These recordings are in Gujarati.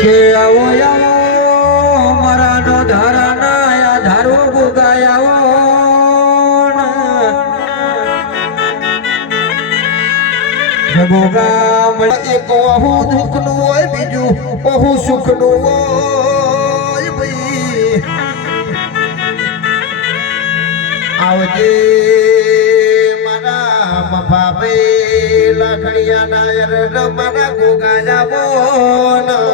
કે આવો આવો મારા નો ધારાના ધારો ભોગાય આવો ના. હે ભોગા એક ઓહુ દુઃખનું હોય, બીજું ઓહુ સુખનું હોય ભાઈ આવજે મારા મફાબે લાખડિયા નાયર મારા ગોગા જાવો પણ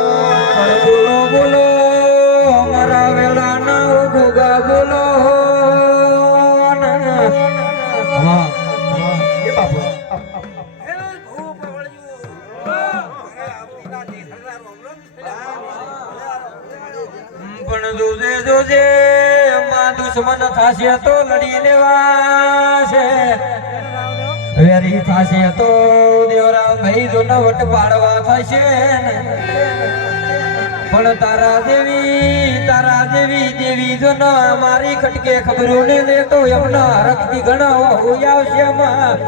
બાપુ પણ જોજે જોજે માં દુશ્મન થાશે તો લડી લેવા છે વેરી થાશે તો દેવરા ભાઈ જો વટ પાડવા થશે ને. પણ તારા દેવી તારા દેવી દેવી જો ના મારી ખટકે ખબરો ને દે તો એમના રક્તિ ઘણા હોય આવશે માં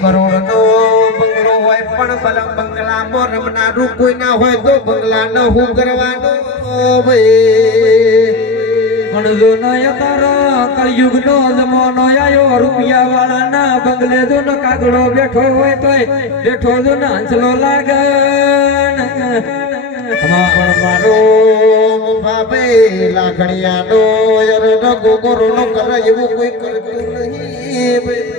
કરોડ નો બંગલો હોય પણ ભલા બંગલામાં રમનારું કોઈ ના હોય તો બંગલા ન હું કરવાનું ભાઈ. પણ જો ન તારો કળિયુગ નો જમાનો આયો. રૂપિયા વાળા ના બંગલે જો ન કાગડો બેઠો હોય તોય બેઠો જો ન હંસલો લાગે પણ મારો બાપે લાખડિયાનો યરનો ગોગોરો નો કરે એવું કોઈ કરતું નહીં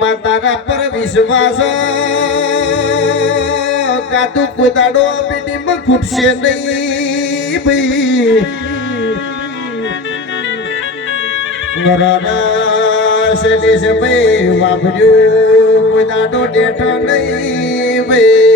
માં તારા પર વિશ્વાસ. કાતું કુદાડો પીડીમાં ખૂટશે નહીં ભાઈ. ગરાના સદેશ ભાઈ વાપર્યું. કુદાડો ડેઠો નહીં ભાઈ.